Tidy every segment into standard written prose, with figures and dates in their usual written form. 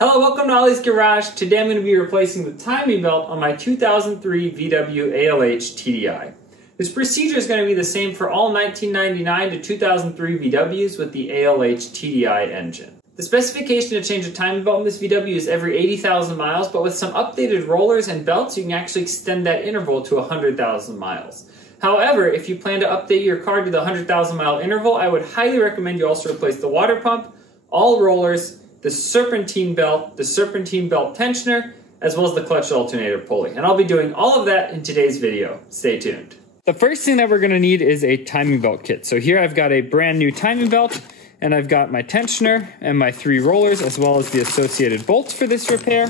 Hello, welcome to Ollie's Garage. Today I'm going to be replacing the timing belt on my 2003 VW ALH TDI. This procedure is going to be the same for all 1999 to 2003 VWs with the ALH TDI engine. The specification to change a timing belt in this VW is every 80,000 miles, but with some updated rollers and belts you can actually extend that interval to 100,000 miles. However, if you plan to update your car to the 100,000 mile interval, I would highly recommend you also replace the water pump, all rollers, the Serpentine belt tensioner, as well as the clutch alternator pulley. And I'll be doing all of that in today's video. Stay tuned. The first thing that we're going to need is a timing belt kit. So here I've got a brand new timing belt, and I've got my tensioner and my 3 rollers, as well as the associated bolts for this repair.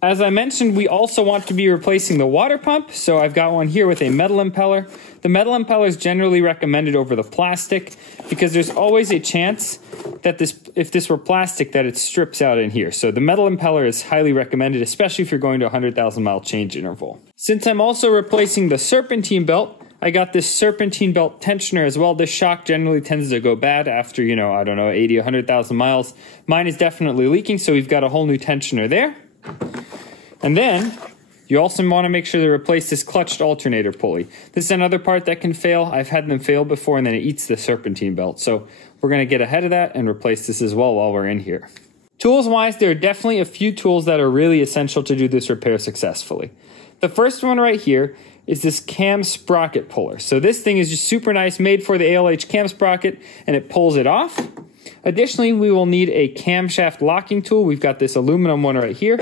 As I mentioned, we also want to be replacing the water pump, so I've got one here with a metal impeller. The metal impeller is generally recommended over the plastic because there's always a chance that if this were plastic, that it strips out in here. So the metal impeller is highly recommended, especially if you're going to a 100,000 mile change interval. Since I'm also replacing the Serpentine belt, I got this Serpentine belt tensioner as well. This shock generally tends to go bad after, 80, 100,000 miles. Mine is definitely leaking, so we've got a whole new tensioner there. And then you also want to make sure to replace this clutched alternator pulley. This is another part that can fail. I've had them fail before, and then it eats the Serpentine belt. So we're going to get ahead of that and replace this as well while we're in here. Tools-wise, there are definitely a few tools that are really essential to do this repair successfully. The first one right here is this cam sprocket puller. So this thing is just super nice, made for the ALH cam sprocket, and it pulls it off. Additionally, we will need a camshaft locking tool. We've got this aluminum one right here.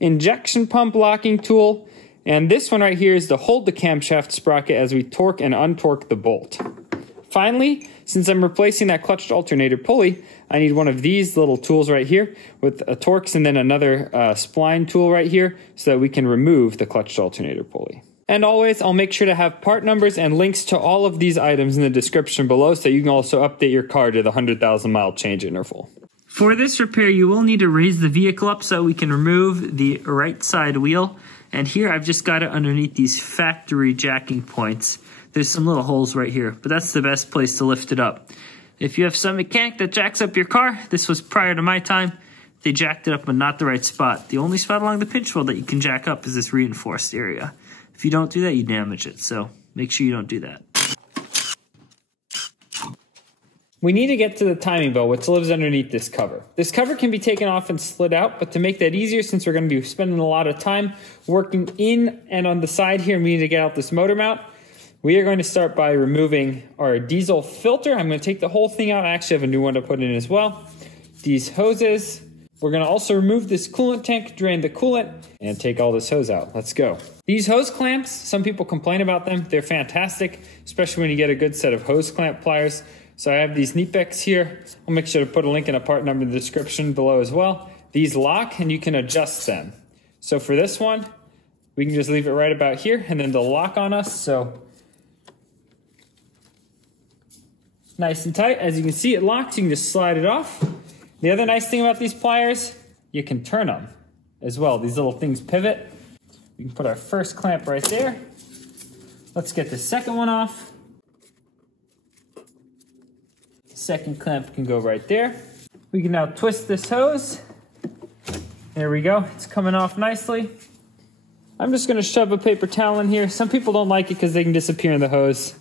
Injection pump locking tool, and this one right here is to hold the camshaft sprocket as we torque and untorque the bolt. Finally, since I'm replacing that clutched alternator pulley, I need one of these little tools right here with a Torx and then another spline tool right here so that we can remove the clutched alternator pulley. And always, I'll make sure to have part numbers and links to all of these items in the description below so you can also update your car to the 100,000 mile change interval. For this repair, you will need to raise the vehicle up so we can remove the right side wheel. And here I've just got it underneath these factory jacking points. There's some little holes right here, but that's the best place to lift it up. If you have some mechanic that jacks up your car, this was prior to my time, they jacked it up but not the right spot. The only spot along the pinch wheel that you can jack up is this reinforced area. If you don't do that, you damage it, so make sure you don't do that. We need to get to the timing belt, which lives underneath this cover. This cover can be taken off and slid out, but to make that easier, since we're going to be spending a lot of time working in and on the side here, we need to get out this motor mount. We are going to start by removing our diesel filter. I'm going to take the whole thing out. I actually have a new one to put in as well. These hoses. We're going to also remove this coolant tank, drain the coolant, and take all this hose out. Let's go. These hose clamps, some people complain about them. They're fantastic, especially when you get a good set of hose clamp pliers. So I have these Knipex here. I'll make sure to put a link and a part number in the description below as well. These lock and you can adjust them. So for this one, we can just leave it right about here and then they'll lock on us. So nice and tight. As you can see, it locks. You can just slide it off. The other nice thing about these pliers, you can turn them as well. These little things pivot. We can put our first clamp right there. Let's get the second one off. Second clamp can go right there. We can now twist this hose. There we go. It's coming off nicely. I'm just going to shove a paper towel in here. Some people don't like it because they can disappear in the hose.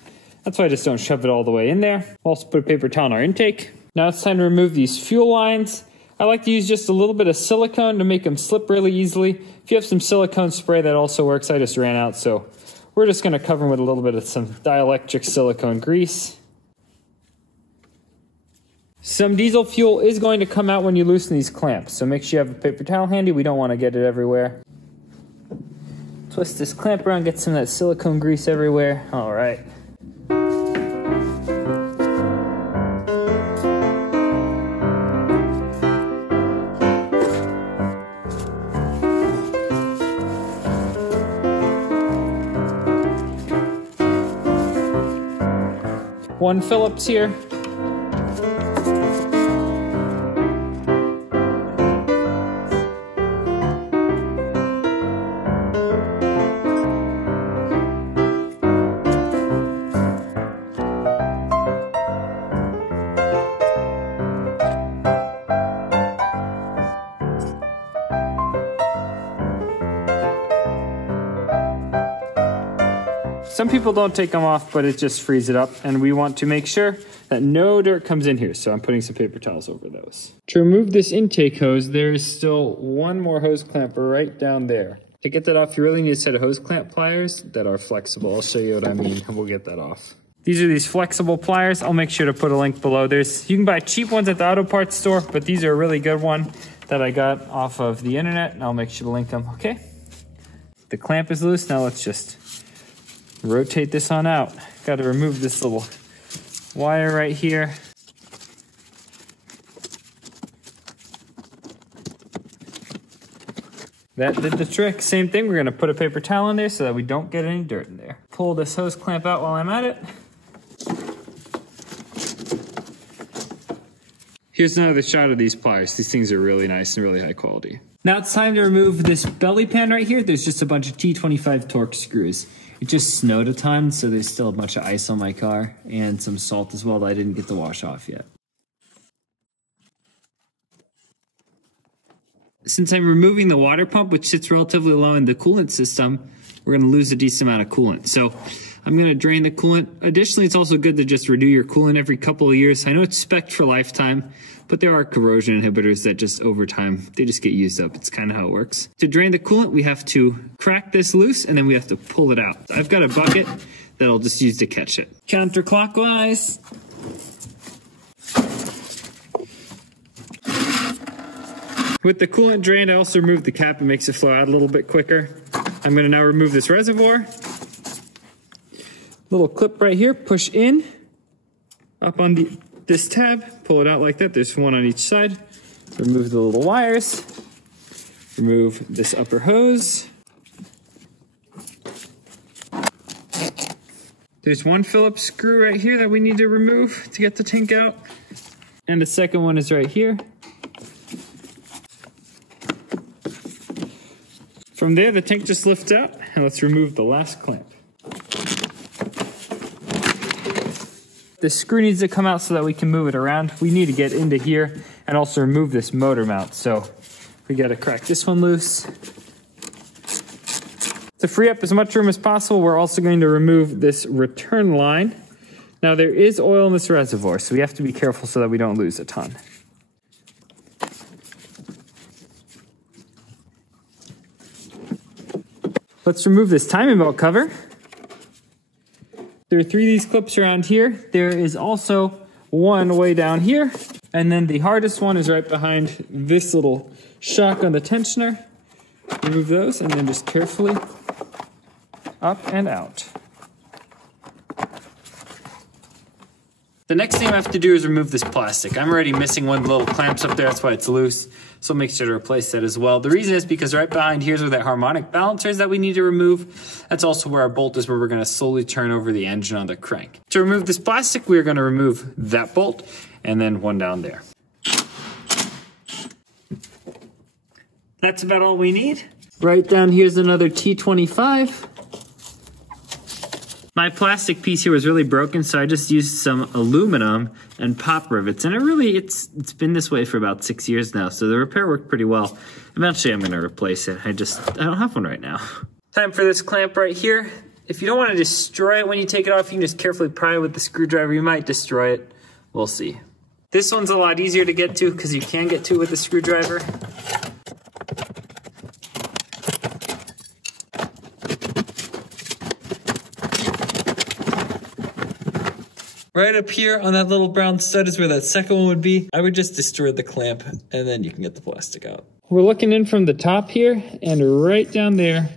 That's why I just don't shove it all the way in there. We'll also put a paper towel in our intake. Now it's time to remove these fuel lines. I like to use just a little bit of silicone to make them slip really easily. If you have some silicone spray, that also works. I just ran out, so we're just going to cover them with a little bit of some dielectric silicone grease. Some diesel fuel is going to come out when you loosen these clamps, so make sure you have a paper towel handy. We don't want to get it everywhere. Twist this clamp around, get some of that silicone grease everywhere. All right. One Phillips here. Some people don't take them off, but it just frees it up. And we want to make sure that no dirt comes in here. So I'm putting some paper towels over those. To remove this intake hose, there is still one more hose clamp right down there. To get that off, you really need a set of hose clamp pliers that are flexible. I'll show you what I mean, and we'll get that off. These are these flexible pliers. I'll make sure to put a link below. You can buy cheap ones at the auto parts store, but these are a really good one that I got off of the internet, and I'll make sure to link them, okay? The clamp is loose. Now let's just rotate this on out. Got to remove this little wire right here. That did the trick. Same thing, we're gonna put a paper towel in there so that we don't get any dirt in there. Pull this hose clamp out while I'm at it. Here's another shot of these pliers. These things are really nice and really high quality. Now it's time to remove this belly pan right here. There's just a bunch of T25 Torx screws. It just snowed a ton, so there's still a bunch of ice on my car and some salt as well that I didn't get to wash off yet. Since I'm removing the water pump, which sits relatively low in the coolant system, we're gonna lose a decent amount of coolant. So I'm gonna drain the coolant. Additionally, it's also good to just renew your coolant every couple of years. I know it's spec'd for lifetime, but there are corrosion inhibitors that just over time, they just get used up. It's kind of how it works. To drain the coolant, we have to crack this loose and then we have to pull it out. I've got a bucket that I'll just use to catch it. Counterclockwise. With the coolant drained, I also removed the cap. It makes it flow out a little bit quicker. I'm gonna now remove this reservoir. Little clip right here, push in, up on this tab, pull it out like that. There's one on each side. Remove the little wires. Remove this upper hose. There's one Phillips screw right here that we need to remove to get the tank out. And the second one is right here. From there, the tank just lifts out, and let's remove the last clamp. The screw needs to come out so that we can move it around. We need to get into here and also remove this motor mount. So we gotta crack this one loose. To free up as much room as possible, we're also going to remove this return line. Now there is oil in this reservoir, so we have to be careful so that we don't lose a ton. Let's remove this timing belt cover. There are 3 of these clips around here. There is also one way down here. And then the hardest one is right behind this little shock on the tensioner. Remove those and then just carefully up and out. The next thing I have to do is remove this plastic. I'm already missing one of the little clamps up there, that's why it's loose. So make sure to replace that as well. The reason is because right behind here's where that harmonic balancer is that we need to remove. That's also where our bolt is, where we're gonna slowly turn over the engine on the crank. To remove this plastic, we're gonna remove that bolt and then one down there. That's about all we need. Right down here's another T25. My plastic piece here was really broken, so I just used some aluminum and pop rivets. And it's been this way for about 6 years now, so the repair worked pretty well. Eventually I'm gonna replace it. I don't have one right now. Time for this clamp right here. If you don't wanna destroy it when you take it off, you can just carefully pry it with the screwdriver. You might destroy it, we'll see. This one's a lot easier to get to because you can get to it with a screwdriver. Right up here on that little brown stud is where that second one would be. I would just destroy the clamp and then you can get the plastic out. We're looking in from the top here, and right down there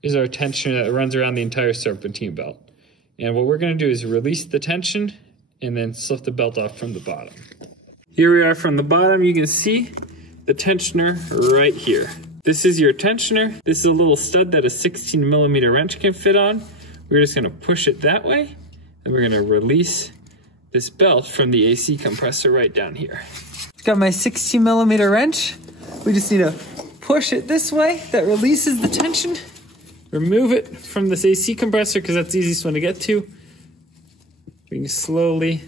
is our tensioner that runs around the entire serpentine belt. And what we're gonna do is release the tension and then slip the belt off from the bottom. Here we are from the bottom. You can see the tensioner right here. This is your tensioner. This is a little stud that a 16mm wrench can fit on. We're just gonna push it that way, and we're gonna release this belt from the AC compressor right down here. Got my 16mm wrench. We just need to push it this way. That releases the tension. Remove it from this AC compressor because that's the easiest one to get to. We can slowly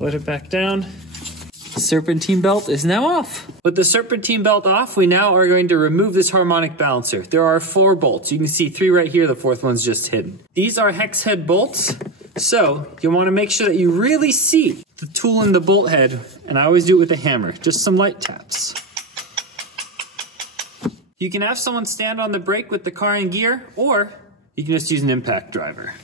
let it back down. The serpentine belt is now off. With the serpentine belt off, we now are going to remove this harmonic balancer. There are 4 bolts. You can see 3 right here, the 4th one's just hidden. These are hex head bolts, so you want to make sure that you really see the tool in the bolt head, and I always do it with a hammer, just some light taps. You can have someone stand on the brake with the car in gear, or you can just use an impact driver.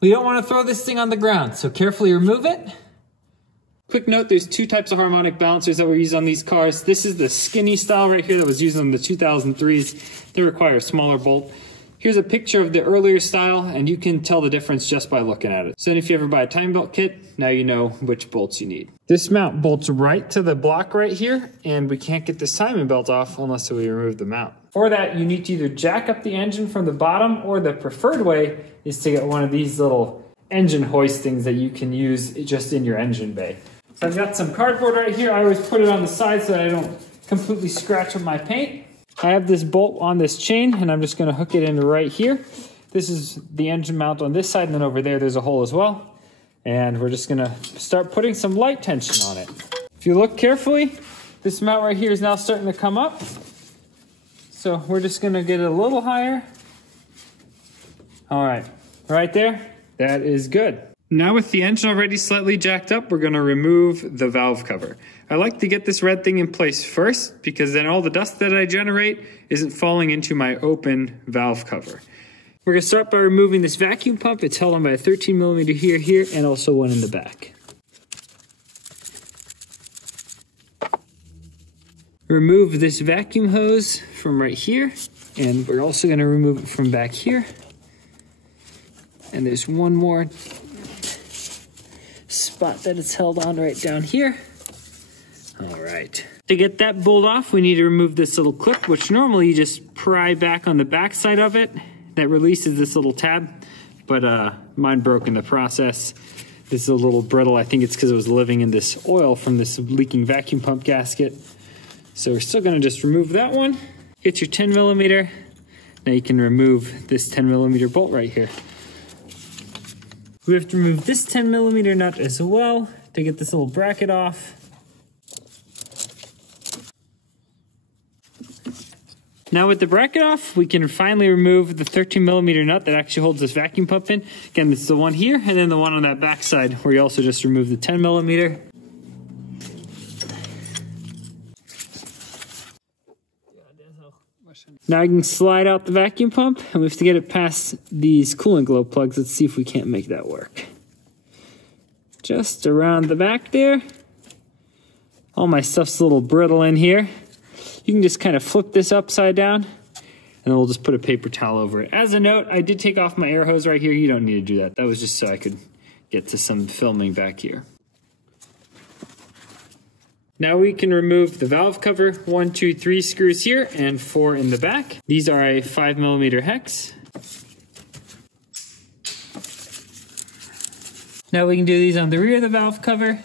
We don't want to throw this thing on the ground, so carefully remove it. Quick note, there's 2 types of harmonic balancers that were used on these cars. This is the skinny style right here that was used on the 2003s. They require a smaller bolt. Here's a picture of the earlier style, and you can tell the difference just by looking at it. So if you ever buy a timing belt kit, now you know which bolts you need. This mount bolts right to the block right here, and we can't get this timing belt off unless we remove the mount. For that, you need to either jack up the engine from the bottom, or the preferred way is to get one of these little engine hoistings that you can use just in your engine bay. So I've got some cardboard right here. I always put it on the side so that I don't completely scratch up my paint. I have this bolt on this chain, and I'm just going to hook it in right here. This is the engine mount on this side, and then over there there's a hole as well. And we're just going to start putting some light tension on it. If you look carefully, this mount right here is now starting to come up. So we're just going to get it a little higher. All right, right there, that is good. Now with the engine already slightly jacked up, we're going to remove the valve cover. I like to get this red thing in place first, because then all the dust that I generate isn't falling into my open valve cover. We're going to start by removing this vacuum pump. It's held on by a 13mm here, and also one in the back. Remove this vacuum hose from right here, and we're also going to remove it from back here. And there's one more spot that it's held on right down here. All right. To get that bolt off, we need to remove this little clip, which normally you just pry back on the back side of it. That releases this little tab, but mine broke in the process. This is a little brittle. I think it's because it was living in this oil from this leaking vacuum pump gasket. So we're still gonna just remove that one. Get your 10mm. Now you can remove this 10mm bolt right here. We have to remove this 10mm nut as well to get this little bracket off. Now with the bracket off, we can finally remove the 13mm nut that actually holds this vacuum pump in. Again, this is the one here, and then the one on that back side where you also just remove the 10mm. Now I can slide out the vacuum pump, and we have to get it past these coolant globe plugs. Let's see if we can't make that work. Just around the back there. All my stuff's a little brittle in here. You can just kind of flip this upside down, and then we'll just put a paper towel over it. As a note, I did take off my air hose right here. You don't need to do that. That was just so I could get to some filming back here. Now we can remove the valve cover. 1, 2, 3 screws here and 4 in the back. These are a 5mm hex. Now we can do these on the rear of the valve cover.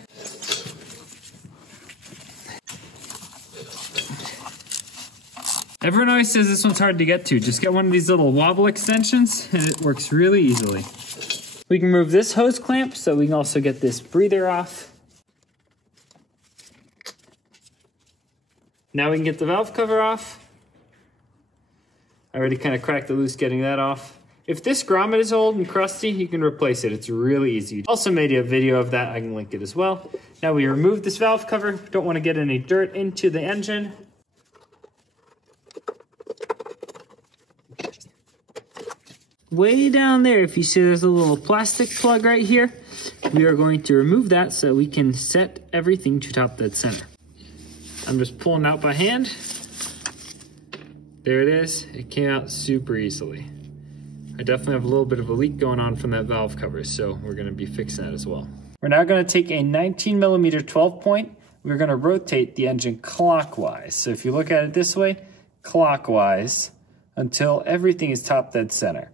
Everyone always says this one's hard to get to. Just get one of these little wobble extensions and it works really easily. We can remove this hose clamp so we can also get this breather off. Now we can get the valve cover off. I already kind of cracked it loose getting that off. If this grommet is old and crusty, you can replace it. It's really easy. Also made a video of that. I can link it as well. Now we remove this valve cover. Don't want to get any dirt into the engine. Way down there, if you see there's a little plastic plug right here, we are going to remove that so we can set everything to top dead center. I'm just pulling out by hand. There it is. It came out super easily. I definitely have a little bit of a leak going on from that valve cover, so we're going to be fixing that as well. We're now going to take a 19mm 12 point. We're going to rotate the engine clockwise. So if you look at it this way, clockwise, until everything is top dead center.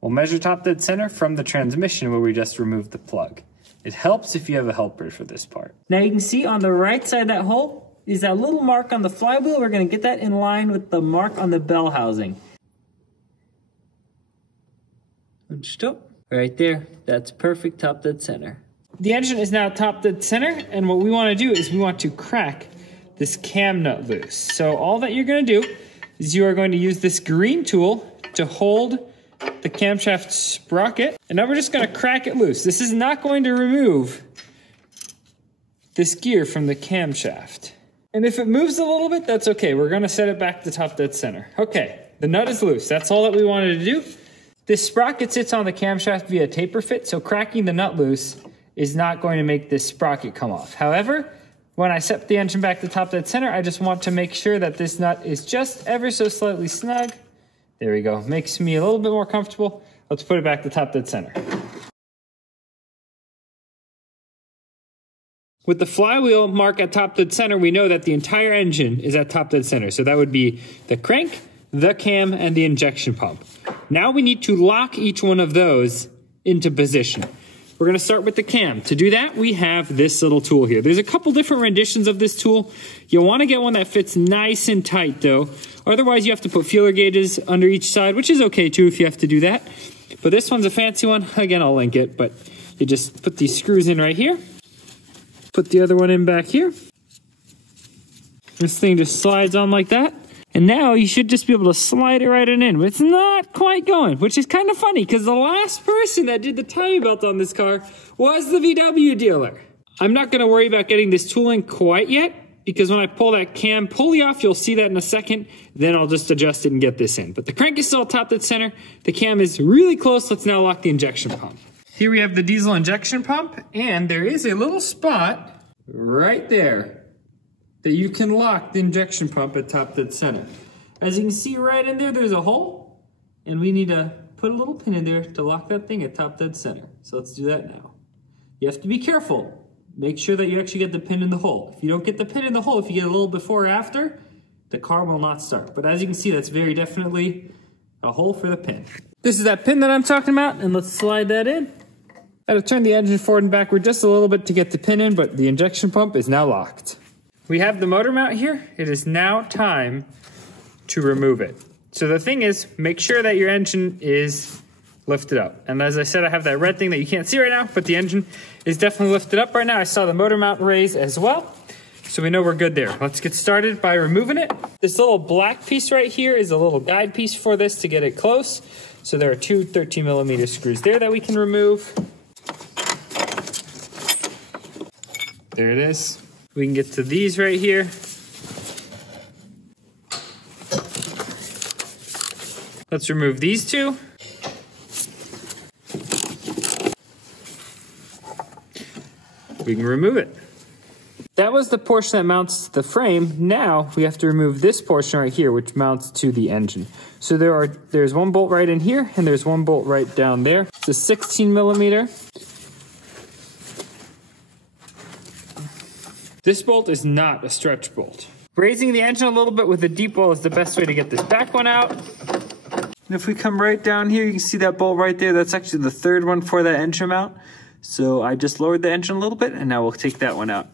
We'll measure top dead center from the transmission where we just removed the plug. It helps if you have a helper for this part. Now you can see on the right side of that hole is that little mark on the flywheel. We're going to get that in line with the mark on the bell housing. Hunched up. Right there. That's perfect, top dead center. The engine is now top dead center, and what we want to do is we want to crack this cam nut loose. So all that you're going to do is you are going to use this green tool to hold the camshaft sprocket, and now we're just going to crack it loose. This is not going to remove this gear from the camshaft. And if it moves a little bit, that's okay. We're going to set it back to top dead center. Okay, the nut is loose. That's all that we wanted to do. This sprocket sits on the camshaft via taper fit, so cracking the nut loose is not going to make this sprocket come off. However, when I set the engine back to top dead center, I just want to make sure that this nut is just ever so slightly snug. There we go. Makes me a little bit more comfortable. Let's put it back to top dead center. With the flywheel mark at top dead center, we know that the entire engine is at top dead center. So that would be the crank, the cam, and the injection pump. Now we need to lock each one of those into position. We're going to start with the cam. To do that, we have this little tool here. There's a couple different renditions of this tool. You'll want to get one that fits nice and tight though. Otherwise, you have to put feeler gauges under each side, which is okay too if you have to do that. But this one's a fancy one. Again, I'll link it, but you just put these screws in right here. Put the other one in back here. This thing just slides on like that. And now you should just be able to slide it right in, but it's not quite going, which is kind of funny because the last person that did the timing belt on this car was the VW dealer. I'm not going to worry about getting this tool in quite yet because when I pull that cam pulley off, you'll see that in a second. Then I'll just adjust it and get this in. But the crank is still top dead center. The cam is really close. Let's now lock the injection pump. Here we have the diesel injection pump, and there is a little spot right there that you can lock the injection pump at top dead center. As you can see right in there, there's a hole, and we need to put a little pin in there to lock that thing at top dead center. So let's do that now. You have to be careful. Make sure that you actually get the pin in the hole. If you don't get the pin in the hole, if you get a little before or after, the car will not start. But as you can see, that's very definitely a hole for the pin. This is that pin that I'm talking about, and let's slide that in. I had to turn the engine forward and backward just a little bit to get the pin in, but the injection pump is now locked. We have the motor mount here. It is now time to remove it. So the thing is, make sure that your engine is lifted up. And as I said, I have that red thing that you can't see right now, but the engine is definitely lifted up right now. I saw the motor mount raise as well. So we know we're good there. Let's get started by removing it. This little black piece right here is a little guide piece for this to get it close. So there are two 13mm screws there that we can remove. There it is. We can get to these right here. Let's remove these two. We can remove it. That was the portion that mounts to the frame. Now we have to remove this portion right here, which mounts to the engine. So there's one bolt right in here, and there's one bolt right down there. It's a 16mm. This bolt is not a stretch bolt. Raising the engine a little bit with a deep well is the best way to get this back one out. And if we come right down here, you can see that bolt right there. That's actually the third one for that engine mount. So I just lowered the engine a little bit, and now we'll take that one out.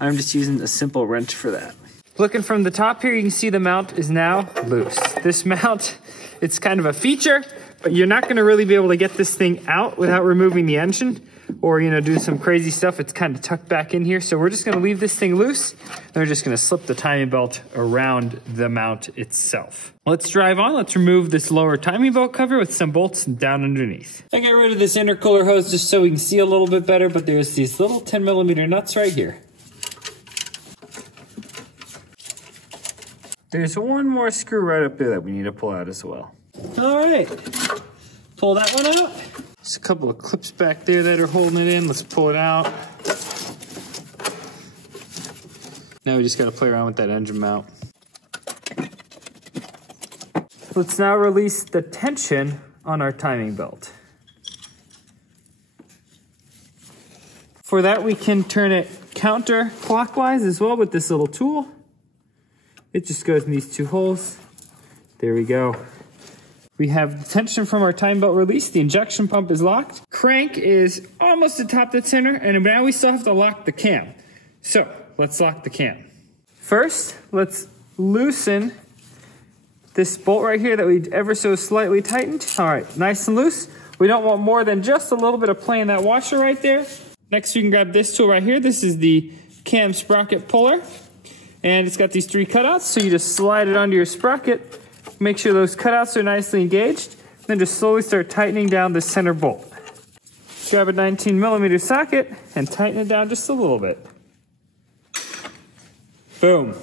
I'm just using a simple wrench for that. Looking from the top here, you can see the mount is now loose. This mount, it's kind of a feature, but you're not gonna really be able to get this thing out without removing the engine or, do some crazy stuff. It's kind of tucked back in here. So we're just gonna leave this thing loose, and we're just gonna slip the timing belt around the mount itself. Let's drive on. Let's remove this lower timing belt cover with some bolts down underneath. I got rid of this intercooler hose just so we can see a little bit better, but there's these little 10mm nuts right here. There's one more screw right up there that we need to pull out as well. All right, pull that one out. There's a couple of clips back there that are holding it in. Let's pull it out. Now we just gotta play around with that engine mount. Let's now release the tension on our timing belt. For that, we can turn it counterclockwise as well with this little tool. It just goes in these two holes. There we go. We have the tension from our timing belt released. The injection pump is locked. Crank is almost at top dead center, and now we still have to lock the cam. So let's lock the cam. First, let's loosen this bolt right here that we ever so slightly tightened. All right, nice and loose. We don't want more than just a little bit of play in that washer right there. Next, you can grab this tool right here. This is the cam sprocket puller. And it's got these 3 cutouts, so you just slide it onto your sprocket. Make sure those cutouts are nicely engaged. Then just slowly start tightening down the center bolt. Grab a 19mm socket and tighten it down just a little bit. Boom.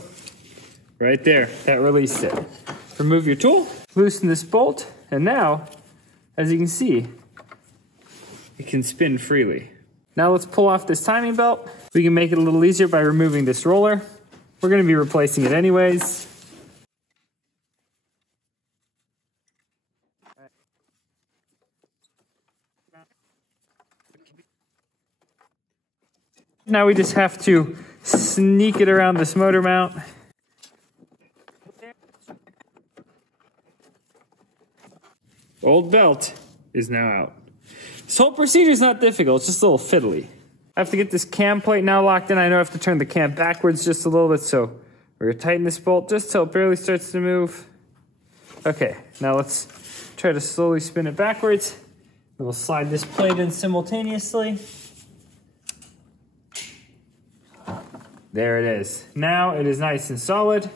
Right there, that released it. Remove your tool, loosen this bolt, and now, as you can see, it can spin freely. Now let's pull off this timing belt. We can make it a little easier by removing this roller. We're going to be replacing it anyways. Now we just have to sneak it around this motor mount. Old belt is now out. This whole procedure is not difficult, it's just a little fiddly. I have to get this cam plate now locked in. I know I have to turn the cam backwards just a little bit, so we're gonna tighten this bolt just till it barely starts to move. Okay, now let's try to slowly spin it backwards. And we'll slide this plate in simultaneously. There it is. Now it is nice and solid.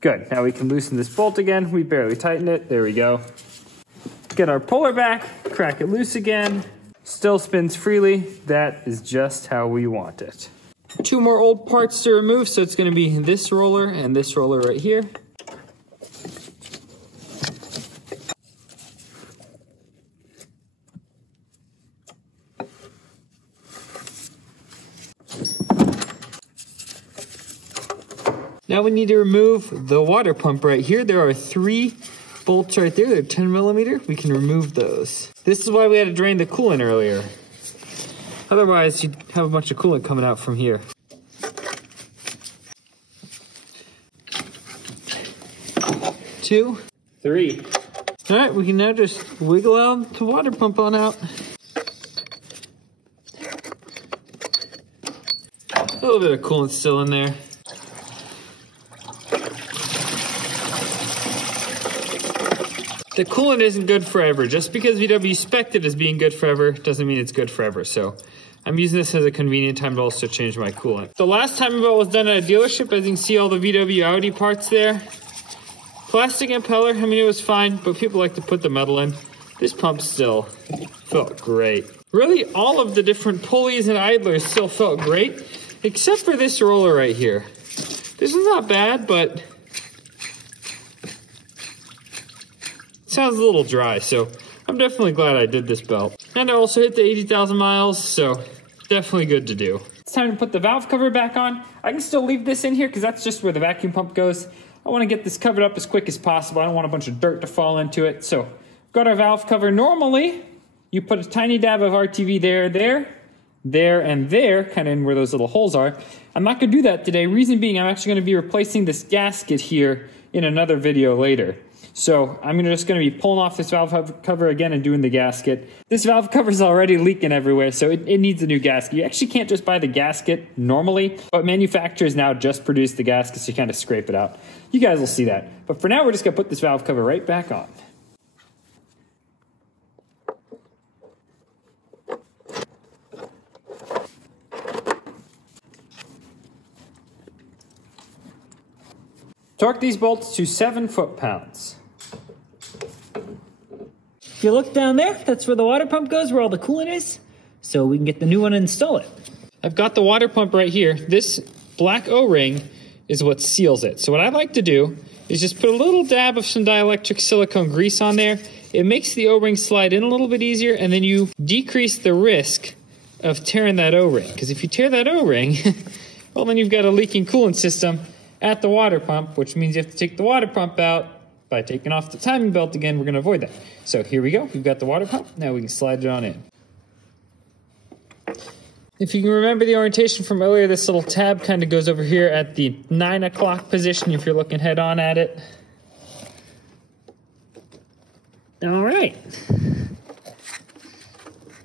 Good, now we can loosen this bolt again. We barely tightened it, there we go. Get our puller back, crack it loose again. Still spins freely. That is just how we want it. 2 more old parts to remove, so it's gonna be this roller and this roller right here. Now we need to remove the water pump right here. There are 3 bolts right there. They're 10mm. We can remove those. This is why we had to drain the coolant earlier. Otherwise, you'd have a bunch of coolant coming out from here. Two, 3. All right, we can now just wiggle out the water pump on out. A little bit of coolant still in there. The coolant isn't good forever. Just because VW spec'd it as being good forever doesn't mean it's good forever. So I'm using this as a convenient time to also change my coolant. The last timing belt was done at a dealership. As you can see, all the VW Audi parts there. Plastic impeller, I mean, it was fine, but people like to put the metal in. This pump still felt great. Really, all of the different pulleys and idlers still felt great, except for this roller right here. This is not bad, but sounds a little dry, so I'm definitely glad I did this belt. And I also hit the 80,000 miles, so definitely good to do. It's time to put the valve cover back on. I can still leave this in here because that's just where the vacuum pump goes. I want to get this covered up as quick as possible. I don't want a bunch of dirt to fall into it. So we've got our valve cover. Normally, you put a tiny dab of RTV there, and there, kind of in where those little holes are. I'm not going to do that today. Reason being, I'm actually going to be replacing this gasket here in another video later. So I'm just going to be pulling off this valve cover again and doing the gasket. This valve cover is already leaking everywhere, so it needs a new gasket. You actually can't just buy the gasket normally, but manufacturers now just produce the gasket, so you kind of scrape it out. You guys will see that. But for now, we're just going to put this valve cover right back on. Torque these bolts to 7 foot-pounds. If you look down there, that's where the water pump goes, where all the coolant is. So we can get the new one and install it. I've got the water pump right here. This black O-ring is what seals it. So what I like to do is just put a little dab of some dielectric silicone grease on there. It makes the O-ring slide in a little bit easier, and then you decrease the risk of tearing that O-ring. Because if you tear that O-ring, well, then you've got a leaking coolant system at the water pump, which means you have to take the water pump out. By taking off the timing belt again, we're going to avoid that. So here we go. We've got the water pump. Now we can slide it on in. If you can remember the orientation from earlier, this little tab kind of goes over here at the 9 o'clock position if you're looking head on at it. All right.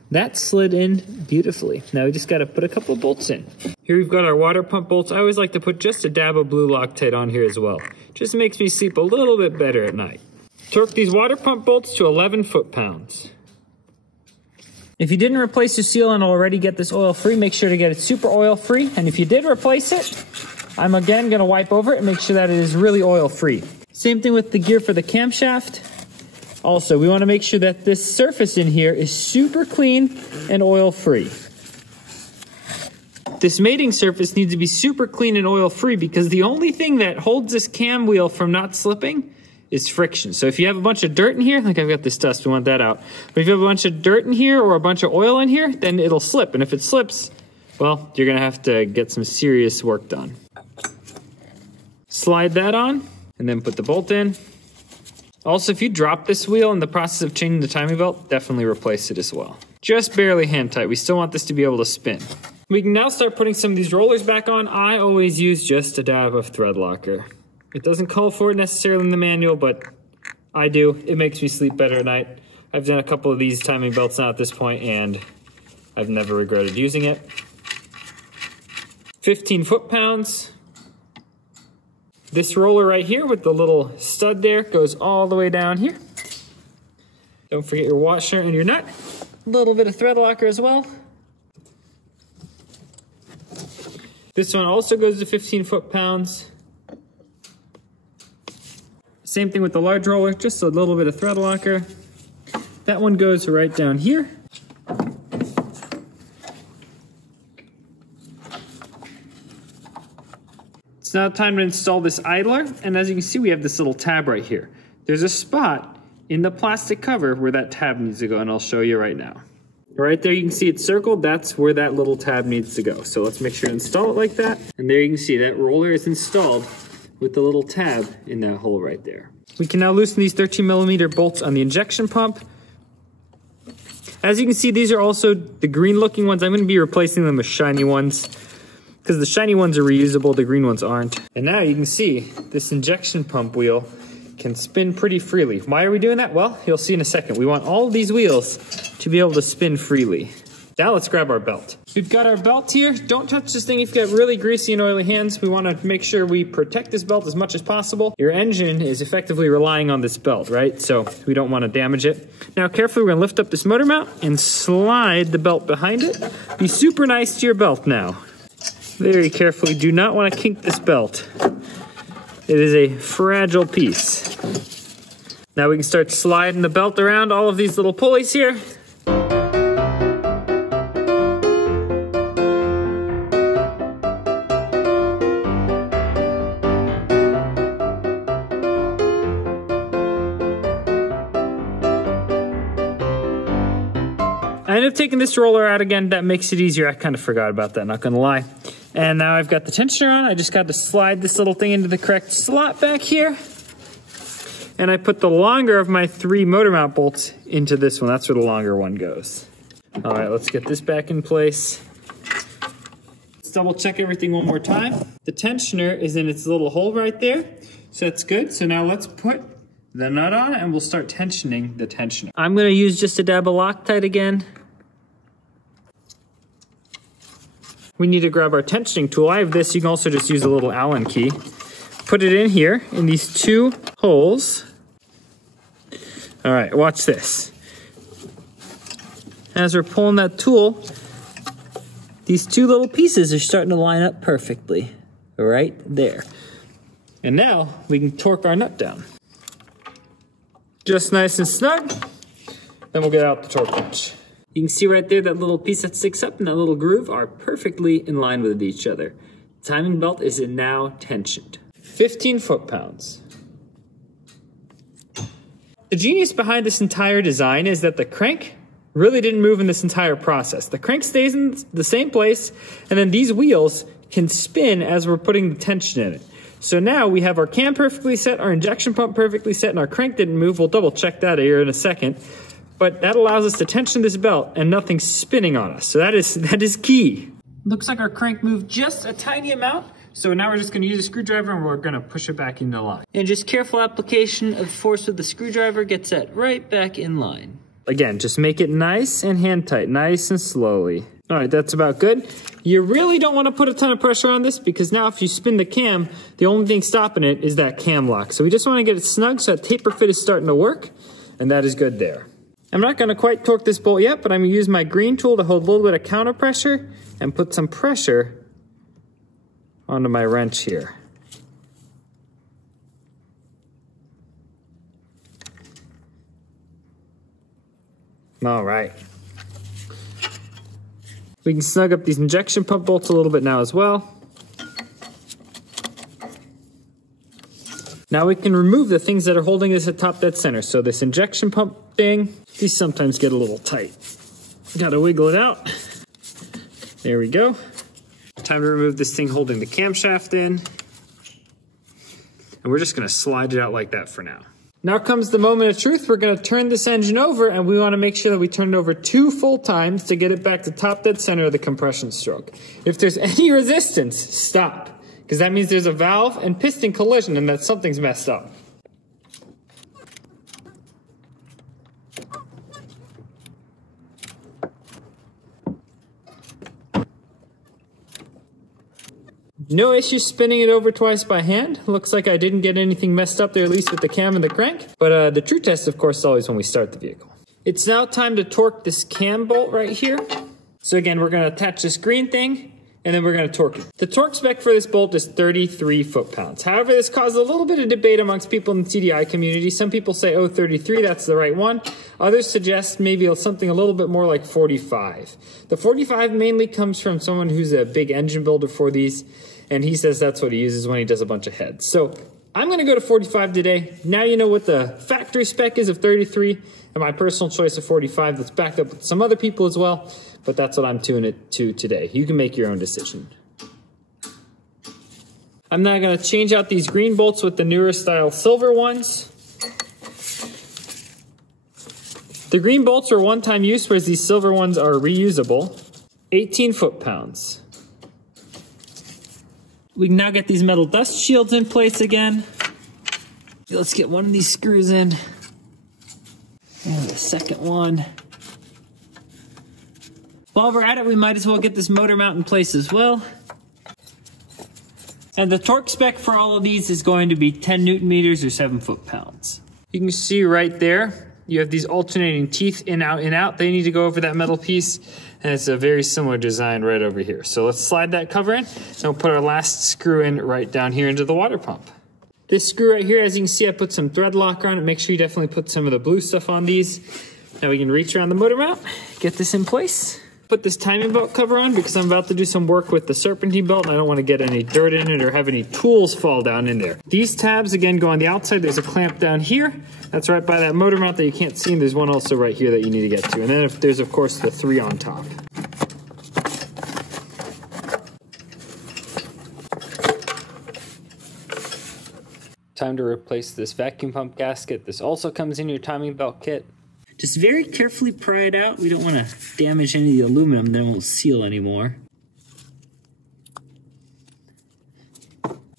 That slid in beautifully. Now we just got to put a couple of bolts in. Here we've got our water pump bolts. I always like to put just a dab of blue Loctite on here as well. Just makes me sleep a little bit better at night. Torque these water pump bolts to 11 foot-pounds. If you didn't replace your seal and already get this oil free, make sure to get it super oil free. And if you did replace it, I'm again gonna wipe over it and make sure that it is really oil free. Same thing with the gear for the camshaft. Also, we wanna make sure that this surface in here is super clean and oil free. This mating surface needs to be super clean and oil free because the only thing that holds this cam wheel from not slipping is friction. So if you have a bunch of dirt in here, like I've got this dust, we want that out. But if you have a bunch of dirt in here or a bunch of oil in here, then it'll slip. And if it slips, well, you're gonna have to get some serious work done. Slide that on and then put the bolt in. Also, if you drop this wheel in the process of changing the timing belt, definitely replace it as well. Just barely hand tight. We still want this to be able to spin. We can now start putting some of these rollers back on. I always use just a dab of thread locker. It doesn't call for it necessarily in the manual, but I do. It makes me sleep better at night. I've done a couple of these timing belts now at this point, and I've never regretted using it. 15 foot-pounds. This roller right here with the little stud there goes all the way down here. Don't forget your washer and your nut. A little bit of thread locker as well. This one also goes to 15 foot-pounds. Same thing with the large roller, just a little bit of thread locker. That one goes right down here. It's now time to install this idler, and as you can see, we have this little tab right here. There's a spot in the plastic cover where that tab needs to go, and I'll show you right now. Right there, you can see it's circled. That's where that little tab needs to go. So let's make sure to install it like that. And there you can see that roller is installed with the little tab in that hole right there. We can now loosen these 13mm bolts on the injection pump. As you can see, these are also the green looking ones. I'm going to be replacing them with shiny ones because the shiny ones are reusable, the green ones aren't. And now you can see this injection pump wheel can spin pretty freely. Why are we doing that? Well, you'll see in a second. We want all of these wheels to be able to spin freely. Now let's grab our belt. We've got our belt here. Don't touch this thing if you've got really greasy and oily hands. We want to make sure we protect this belt as much as possible. Your engine is effectively relying on this belt, right? So we don't want to damage it. Now carefully, we're going to lift up this motor mount and slide the belt behind it. Be super nice to your belt now. Very carefully. Do not want to kink this belt. It is a fragile piece. Now we can start sliding the belt around all of these little pulleys here. I ended up taking this roller out again. That makes it easier. I kind of forgot about that, not gonna lie. And now I've got the tensioner on. I just got to slide this little thing into the correct slot back here. And I put the longer of my 3 motor mount bolts into this one. That's where the longer one goes. All right, let's get this back in place. Let's double check everything one more time. The tensioner is in its little hole right there. So that's good. So now let's put the nut on and we'll start tensioning the tensioner. I'm gonna use just a dab of Loctite again. We need to grab our tensioning tool. I have this. You can also just use a little Allen key. Put it in here in these 2 holes. All right, watch this. As we're pulling that tool, these 2 little pieces are starting to line up perfectly right there. And now we can torque our nut down. Just nice and snug. Then we'll get out the torque wrench. You can see right there that little piece that sticks up and that little groove are perfectly in line with each other. The timing belt is now tensioned. 15 foot-pounds. The genius behind this entire design is that the crank really didn't move in this entire process. The crank stays in the same place, and then these wheels can spin as we're putting the tension in it. So now we have our cam perfectly set, our injection pump perfectly set, and our crank didn't move. We'll double check that here in a second. But that allows us to tension this belt and nothing's spinning on us. So that is key. Looks like our crank moved just a tiny amount. So now we're just gonna use a screwdriver and we're gonna push it back into line. And just careful application of force with the screwdriver gets that right back in line. Again, just make it nice and hand tight, nice and slowly. All right, that's about good. You really don't wanna put a ton of pressure on this because now if you spin the cam, the only thing stopping it is that cam lock. So we just wanna get it snug so that taper fit is starting to work, and that is good there. I'm not gonna quite torque this bolt yet, but I'm gonna use my green tool to hold a little bit of counter pressure and put some pressure onto my wrench here. All right. We can snug up these injection pump bolts a little bit now as well. Now we can remove the things that are holding this at top dead center. So this injection pump thing, these sometimes get a little tight. Gotta wiggle it out. There we go. Time to remove this thing holding the camshaft in. And we're just gonna slide it out like that for now. Now comes the moment of truth. We're gonna turn this engine over, and we wanna make sure that we turn it over 2 full times to get it back to top dead center of the compression stroke. If there's any resistance, stop, because that means there's a valve and piston collision and that something's messed up. No issue spinning it over twice by hand. Looks like I didn't get anything messed up there, at least with the cam and the crank. But the true test, of course, is always when we start the vehicle. It's now time to torque this cam bolt right here. So again, we're gonna attach this green thing, and then we're gonna torque it. The torque spec for this bolt is 33 foot-pounds. However, this caused a little bit of debate amongst people in the TDI community. Some people say, oh, 33, that's the right one. Others suggest maybe something a little bit more like 45. The 45 mainly comes from someone who's a big engine builder for these, and he says that's what he uses when he does a bunch of heads. So I'm gonna go to 45 today. Now you know what the factory spec is of 33, and my personal choice of 45 that's backed up with some other people as well, but that's what I'm tuning it to today. You can make your own decision. I'm now gonna change out these green bolts with the newer style silver ones. The green bolts are one-time use, whereas these silver ones are reusable. 18 foot-pounds. We can now get these metal dust shields in place again. Let's get one of these screws in. And the second one. While we're at it, we might as well get this motor mount in place as well. And the torque spec for all of these is going to be 10 Newton meters or 7 foot-pounds. You can see right there, you have these alternating teeth in, out, in, out. They need to go over that metal piece. And it's a very similar design right over here. So let's slide that cover in. And we'll put our last screw in right down here into the water pump. This screw right here, as you can see, I put some thread locker on it. Make sure you definitely put some of the blue stuff on these. Now we can reach around the motor mount, get this in place. Put this timing belt cover on because I'm about to do some work with the Serpentine belt and I don't want to get any dirt in it or have any tools fall down in there. These tabs, again, go on the outside. There's a clamp down here. That's right by that motor mount that you can't see, and there's one also right here that you need to get to. And then if there's, of course, the 3 on top. Time to replace this vacuum pump gasket. This also comes in your timing belt kit. Just very carefully pry it out. We don't want to damage any of the aluminum, then it won't seal anymore.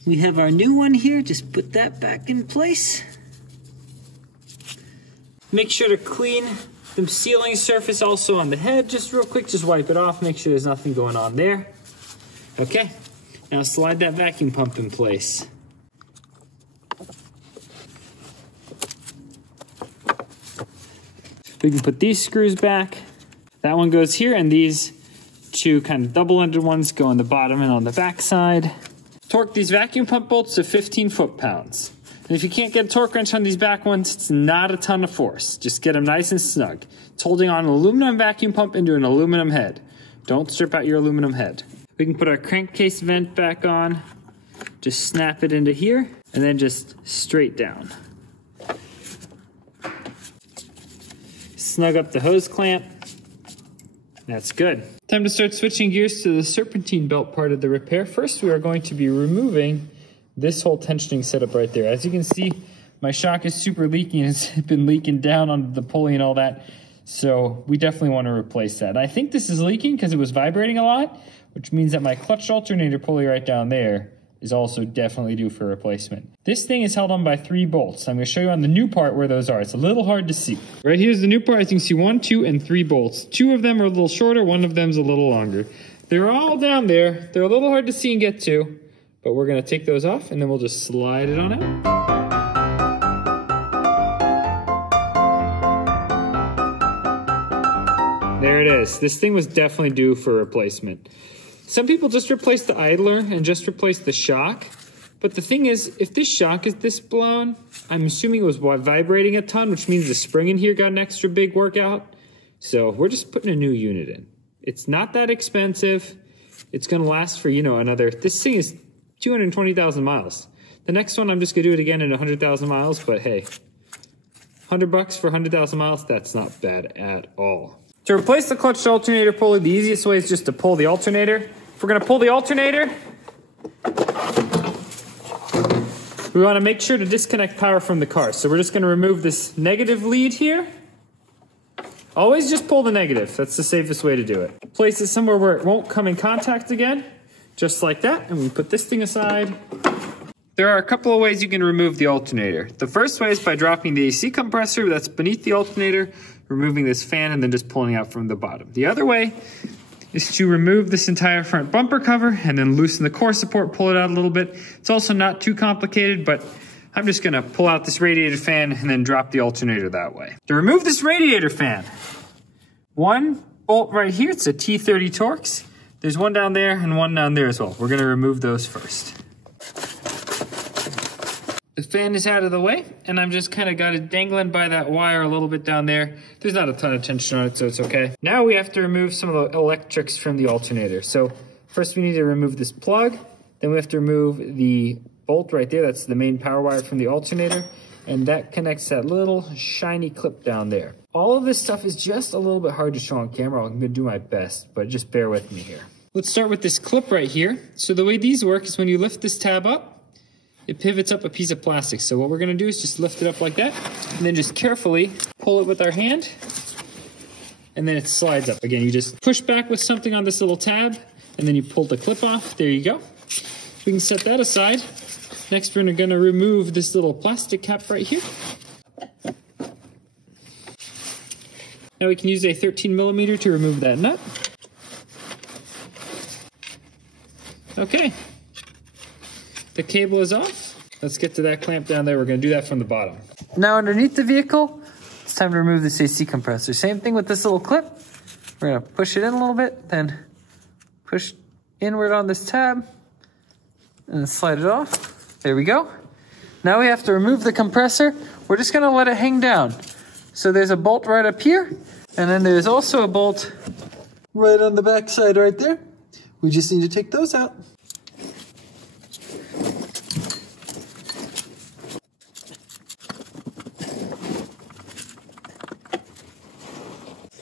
We have our new one here. Just put that back in place. Make sure to clean the sealing surface also on the head. Just real quick, just wipe it off. Make sure there's nothing going on there. Okay, now slide that vacuum pump in place. We can put these screws back. That one goes here, and these 2 kind of double-ended ones go on the bottom and on the back side. Torque these vacuum pump bolts to 15 foot-pounds. And if you can't get a torque wrench on these back ones, it's not a ton of force. Just get them nice and snug. It's holding on an aluminum vacuum pump into an aluminum head. Don't strip out your aluminum head. We can put our crankcase vent back on. Just snap it into here, and then just straight down. Snug up the hose clamp. That's good. Time to start switching gears to the Serpentine belt part of the repair. First, we are going to be removing this whole tensioning setup right there. As you can see, my shock is super leaky and it's been leaking down onto the pulley and all that. So we definitely want to replace that. I think this is leaking because it was vibrating a lot, which means that my clutch alternator pulley right down there is also definitely due for replacement. This thing is held on by 3 bolts. I'm going to show you on the new part where those are. It's a little hard to see. Right here's the new part. As you can see, 1, 2, and 3 bolts. 2 of them are a little shorter, 1 of them is a little longer. They're all down there. They're a little hard to see and get to, but we're going to take those off and then we'll just slide it on out. it is. This thing was definitely due for replacement. Some people just replace the idler and just replace the shock. But the thing is, if this shock is this blown, I'm assuming it was vibrating a ton, which means the spring in here got an extra big workout. So we're just putting a new unit in. It's not that expensive. It's gonna last for, another, this thing is 220,000 miles. The next one, I'm just gonna do it again in 100,000 miles, but hey, $100 for 100,000 miles, that's not bad at all. To replace the clutch alternator pulley, the easiest way is just to pull the alternator. If we're gonna pull the alternator, we wanna make sure to disconnect power from the car. So we're just gonna remove this negative lead here. Always just pull the negative, that's the safest way to do it. Place it somewhere where it won't come in contact again, just like that, and we put this thing aside. There are a couple of ways you can remove the alternator. The first way is by dropping the AC compressor that's beneath the alternator, removing this fan, and then just pulling out from the bottom. The other way is to remove this entire front bumper cover and then loosen the core support, pull it out a little bit. It's also not too complicated, but I'm just gonna pull out this radiator fan and then drop the alternator that way. To remove this radiator fan, one bolt right here, it's a T30 Torx. There's one down there and one down there as well. We're gonna remove those first. The fan is out of the way, and I'm just kind of got it dangling by that wire a little bit down there. There's not a ton of tension on it, so it's okay. Now we have to remove some of the electrics from the alternator. So first we need to remove this plug, then we have to remove the bolt right there. That's the main power wire from the alternator, and that connects that little shiny clip down there. All of this stuff is just a little bit hard to show on camera. I'm gonna do my best, but just bear with me here. Let's start with this clip right here. So the way these work is when you lift this tab up, it pivots up a piece of plastic. So what we're gonna do is just lift it up like that, and then just carefully pull it with our hand, and then it slides up. Again, you just push back with something on this little tab, and then you pull the clip off. There you go. We can set that aside. Next, we're gonna remove this little plastic cap right here. Now we can use a 13mm to remove that nut. Okay. The cable is off. Let's get to that clamp down there. We're gonna do that from the bottom. Now underneath the vehicle, it's time to remove this AC compressor. Same thing with this little clip. We're gonna push it in a little bit, then push inward on this tab, and then slide it off. There we go. Now we have to remove the compressor. We're just gonna let it hang down. So there's a bolt right up here, and then there's also a bolt right on the back side right there. We just need to take those out.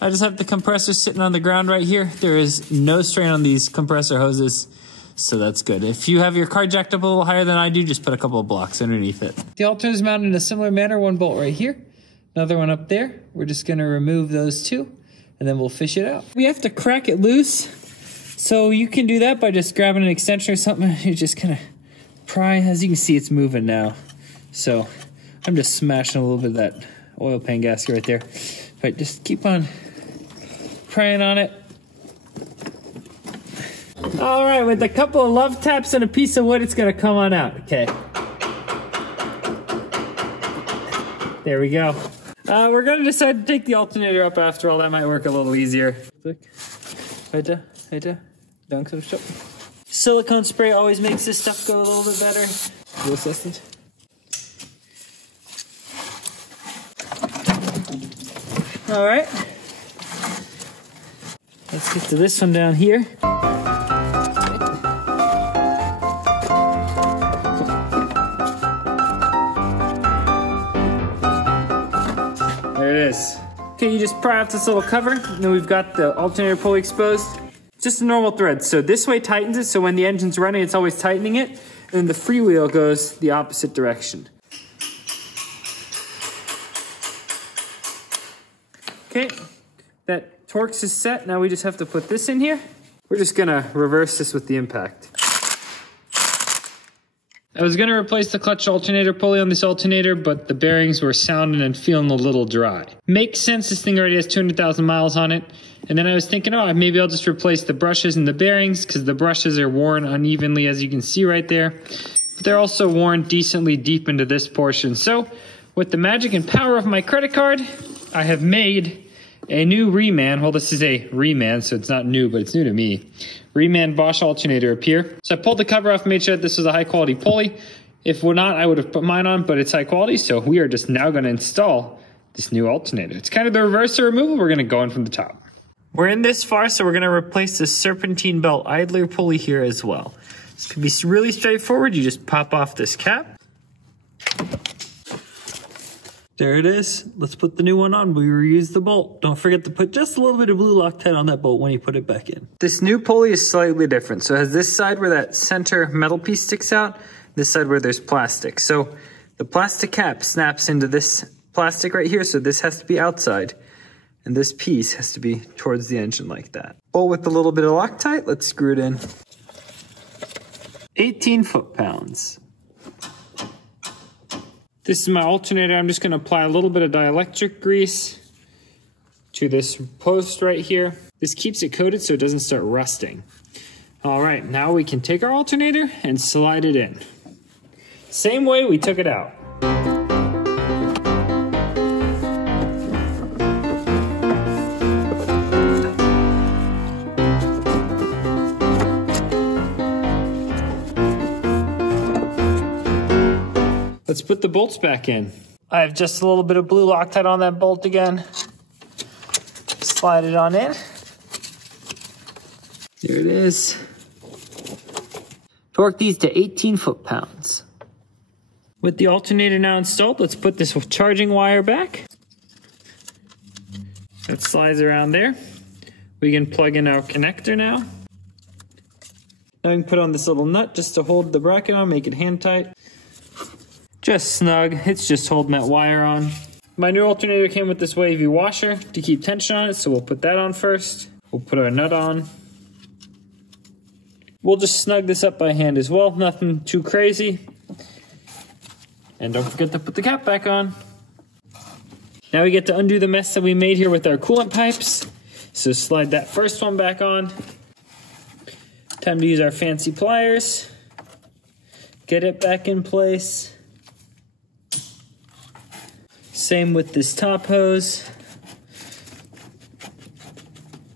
I just have the compressor sitting on the ground right here. There is no strain on these compressor hoses, so that's good. If you have your car jacked up a little higher than I do, just put a couple of blocks underneath it. The alternator is mounted in a similar manner, one bolt right here, another one up there. We're just gonna remove those two, and then we'll fish it out. We have to crack it loose, so you can do that by just grabbing an extension or something. You just kind of pry. As you can see, it's moving now. So I'm just smashing a little bit of that oil pan gasket right there. But just keep on prying on it. All right, with a couple of love taps and a piece of wood, it's gonna come on out, okay. There we go. We're gonna decide to take the alternator up after all. That might work a little easier. Right there. Dunk some stuff. Silicone spray always makes this stuff go a little bit better. Your assistant. All right. Let's get to this one down here. There it is. Okay, you just pry off this little cover, and then we've got the alternator pulley exposed. Just a normal thread. So this way tightens it, so when the engine's running, it's always tightening it, and then the freewheel goes the opposite direction. Okay, that Torx is set. Now we just have to put this in here. We're just gonna reverse this with the impact. I was gonna replace the clutch alternator pulley on this alternator, but the bearings were sounding and feeling a little dry. Makes sense, this thing already has 200,000 miles on it. And then I was thinking, oh, maybe I'll just replace the brushes and the bearings, because the brushes are worn unevenly, as you can see right there. But they're also worn decently deep into this portion. So with the magic and power of my credit card, I have made a new reman. Well, this is a reman, so it's not new, but it's new to me. Reman Bosch alternator up here. So I pulled the cover off, made sure that this was a high quality pulley. If not, I would have put mine on, but it's high quality. So we are just now going to install this new alternator. It's kind of the reverse of removal. We're going to go in from the top. We're in this far, so we're going to replace the Serpentine belt idler pulley here as well. This can be really straightforward. You just pop off this cap. There it is. Let's put the new one on. We reuse the bolt. Don't forget to put just a little bit of blue Loctite on that bolt when you put it back in. This new pulley is slightly different. So it has this side where that center metal piece sticks out, this side where there's plastic. So the plastic cap snaps into this plastic right here, so this has to be outside. And this piece has to be towards the engine like that. Bolt with a little bit of Loctite, let's screw it in. 18 foot-pounds. This is my alternator. I'm just going to apply a little bit of dielectric grease to this post right here. This keeps it coated so it doesn't start rusting. All right, now we can take our alternator and slide it in. Same way we took it out. Let's put the bolts back in. I have just a little bit of blue Loctite on that bolt again. Slide it on in. There it is. Torque these to 18 foot-pounds. With the alternator now installed, let's put this charging wire back. That slides around there. We can plug in our connector now. Now we can put on this little nut just to hold the bracket on, make it hand tight. Just snug, it's just holding that wire on. My new alternator came with this wavy washer to keep tension on it, so we'll put that on first. We'll put our nut on. We'll just snug this up by hand as well, nothing too crazy. And don't forget to put the cap back on. Now we get to undo the mess that we made here with our coolant pipes. So slide that first one back on. Time to use our fancy pliers. Get it back in place. Same with this top hose.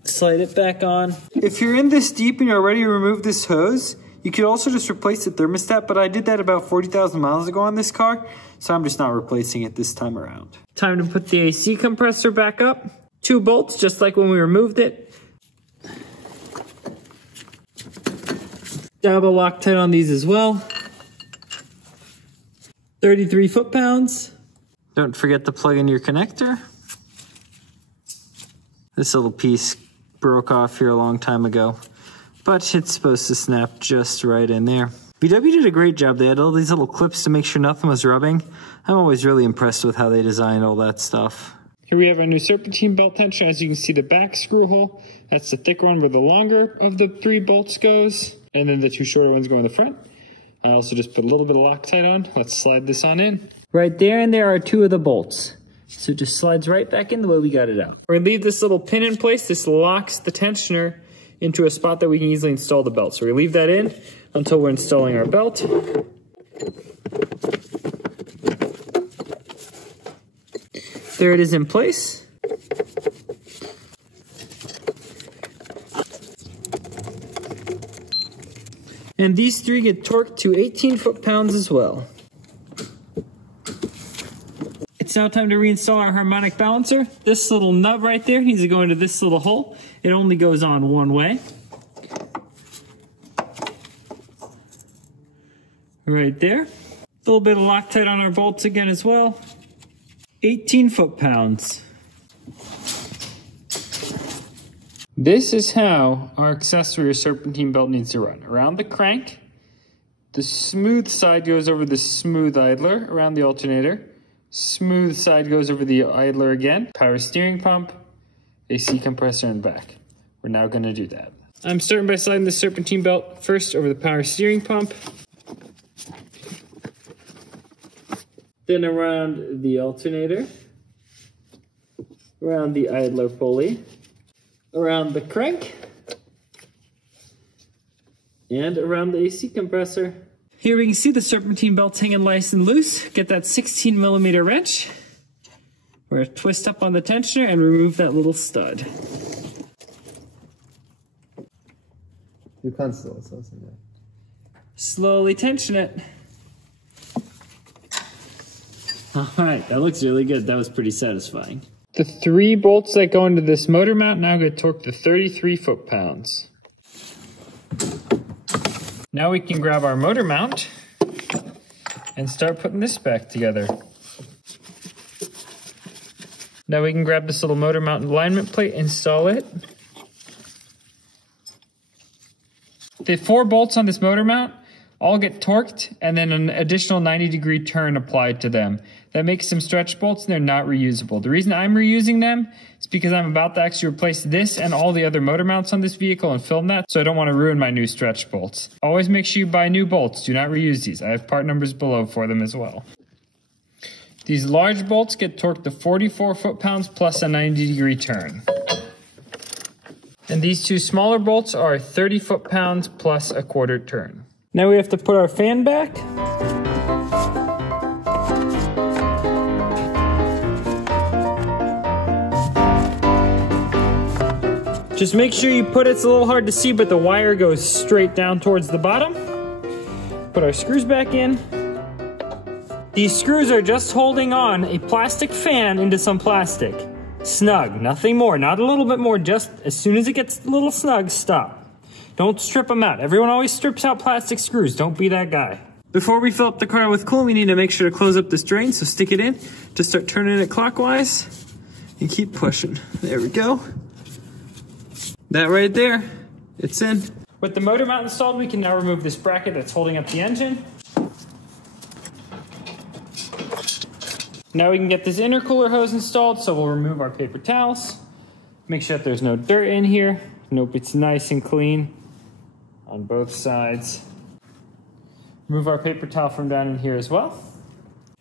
Slide it back on. If you're in this deep and you're ready to remove this hose, you could also just replace the thermostat, but I did that about 40,000 miles ago on this car, so I'm just not replacing it this time around. Time to put the AC compressor back up. 2 bolts, just like when we removed it. Double Loctite on these as well. 33 foot-pounds. Don't forget to plug in your connector. This little piece broke off here a long time ago, but it's supposed to snap just right in there. VW did a great job. They had all these little clips to make sure nothing was rubbing. I'm always really impressed with how they designed all that stuff. Here we have our new Serpentine belt tensioner. As you can see, the back screw hole, that's the thick one where the longer of the 3 bolts goes, and then the 2 shorter ones go in the front. I also just put a little bit of Loctite on. Let's slide this on in. Right there, and there are 2 of the bolts. So it just slides right back in the way we got it out. We're gonna leave this little pin in place. This locks the tensioner into a spot that we can easily install the belt. So we leave that in until we're installing our belt. There it is in place. And these 3 get torqued to 18 foot-pounds as well. It's now time to reinstall our harmonic balancer. This little nub right there needs to go into this little hole. It only goes on one way. Right there. A little bit of Loctite on our bolts again as well. 18 foot-pounds. This is how our accessory or serpentine belt needs to run. Around the crank, the smooth side goes over the smooth idler around the alternator. Smooth side goes over the idler again. Power steering pump, AC compressor, and back. We're now going to do that. I'm starting by sliding the serpentine belt first over the power steering pump. Then around the alternator. Around the idler pulley. Around the crank. And around the AC compressor. Here we can see the serpentine belt's hanging nice and loose. Get that 16mm wrench. We're going to twist up on the tensioner and remove that little stud. Du kannst so auslassen, ja. Slowly tension it. Alright, that looks really good. That was pretty satisfying. The 3 bolts that go into this motor mount now get torqued to 33 foot-pounds. Now we can grab our motor mount and start putting this back together. Now we can grab this little motor mount alignment plate, install it. The 4 bolts on this motor mount all get torqued and then an additional 90-degree turn applied to them. That makes them stretch bolts and they're not reusable. The reason I'm reusing them is because I'm about to actually replace this and all the other motor mounts on this vehicle and film that, so I don't want to ruin my new stretch bolts. Always make sure you buy new bolts. Do not reuse these. I have part numbers below for them as well. These large bolts get torqued to 44 foot-pounds plus a 90-degree turn. And these 2 smaller bolts are 30 foot-pounds plus a quarter turn. Now we have to put our fan back. Just make sure you put it's a little hard to see, but the wire goes straight down towards the bottom. Put our screws back in. These screws are just holding on a plastic fan into some plastic. Snug, nothing more, not a little bit more, just as soon as it gets a little snug, stop. Don't strip them out. Everyone always strips out plastic screws. Don't be that guy. Before we fill up the car with coolant, we need to make sure to close up this drain, so stick it in. Just start turning it clockwise and keep pushing. There we go. That right there, it's in. With the motor mount installed, we can now remove this bracket that's holding up the engine. Now we can get this intercooler hose installed, so we'll remove our paper towels. Make sure that there's no dirt in here. Nope, it's nice and clean on both sides. Remove our paper towel from down in here as well.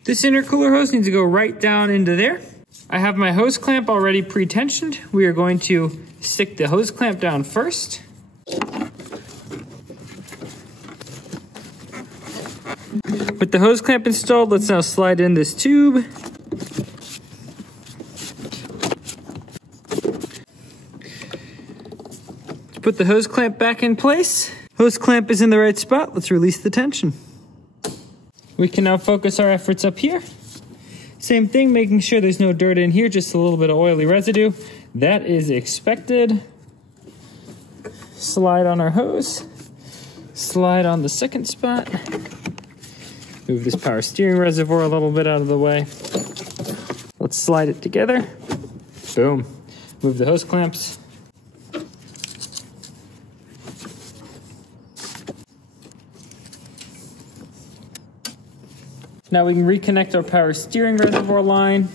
This intercooler hose needs to go right down into there. I have my hose clamp already pre-tensioned. We are going to stick the hose clamp down first. With the hose clamp installed, let's now slide in this tube. Put the hose clamp back in place. Hose clamp is in the right spot. Let's release the tension. We can now focus our efforts up here. Same thing, making sure there's no dirt in here, just a little bit of oily residue. That is expected. Slide on our hose. Slide on the second spot. Move this power steering reservoir a little bit out of the way. Let's slide it together. Boom. Move the hose clamps. Now we can reconnect our power steering reservoir line.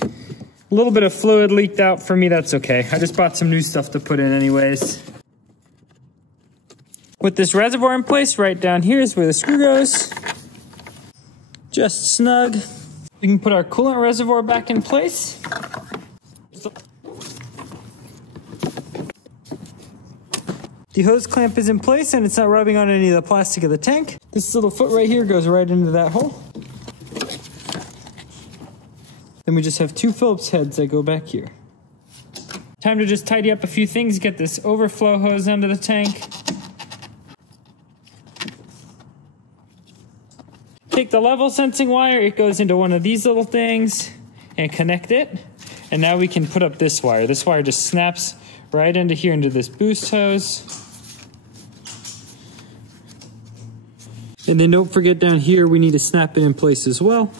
A little bit of fluid leaked out. For me, that's okay. I just bought some new stuff to put in anyways. With this reservoir in place, right down here is where the screw goes. Just snug. We can put our coolant reservoir back in place. The hose clamp is in place and it's not rubbing on any of the plastic of the tank. This little foot right here goes right into that hole. Then we just have 2 Phillips heads that go back here. Time to just tidy up a few things, get this overflow hose under the tank. Take the level sensing wire, it goes into one of these little things and connect it. And now we can put up this wire. This wire just snaps right into here into this boost hose. And then don't forget down here, we need to snap it in place as well.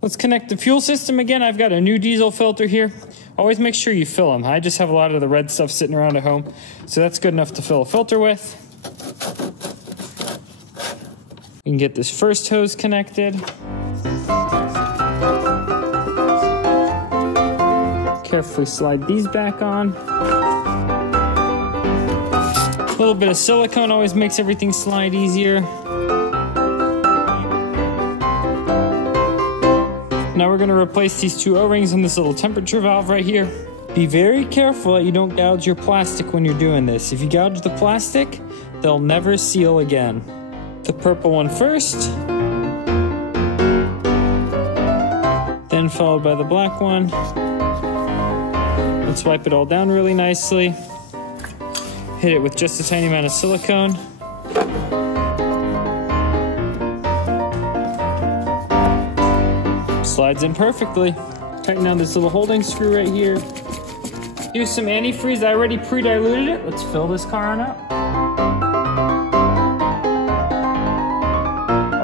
Let's connect the fuel system again. I've got a new diesel filter here. Always make sure you fill them. I just have a lot of the red stuff sitting around at home, so that's good enough to fill a filter with. We can get this first hose connected. Carefully slide these back on. A little bit of silicone always makes everything slide easier. Now we're going to replace these 2 O-rings on this little temperature valve right here. Be very careful that you don't gouge your plastic when you're doing this. If you gouge the plastic, they'll never seal again. The purple one first. one followed by the black one. Let's wipe it all down really nicely. Hit it with just a tiny amount of silicone. Slides in perfectly. Tighten down this little holding screw right here. Use some antifreeze. I already pre-diluted it. Let's fill this car on up.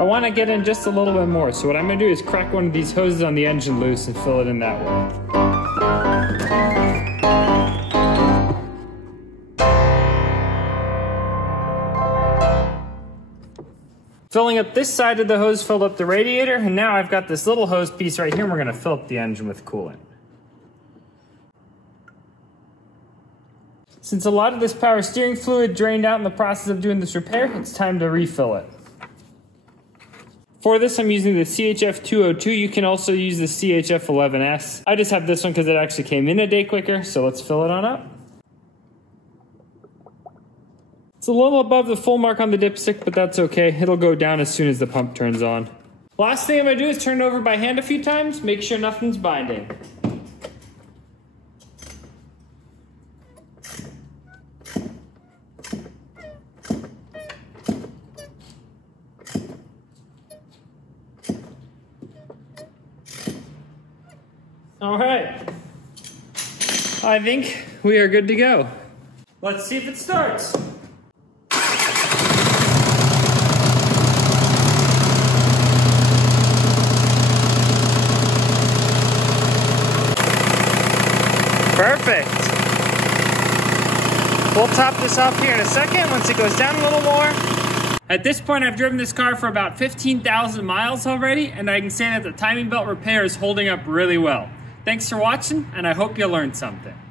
I want to get in just a little bit more, so what I'm going to do is crack one of these hoses on the engine loose and fill it in that way. Filling up this side of the hose filled up the radiator, and now I've got this little hose piece right here, and we're going to fill up the engine with coolant. Since a lot of this power steering fluid drained out in the process of doing this repair, it's time to refill it. For this, I'm using the CHF 202. You can also use the CHF 11S. I just have this one because it actually came in a day quicker, so let's fill it on up. It's a little above the full mark on the dipstick, but that's okay. It'll go down as soon as the pump turns on. Last thing I'm going to do is turn it over by hand a few times, make sure nothing's binding. All right, I think we are good to go. Let's see if it starts. Perfect. We'll top this off here in a second once it goes down a little more. At this point, I've driven this car for about 15,000 miles already, and I can say that the timing belt repair is holding up really well. Thanks for watching, and I hope you learned something.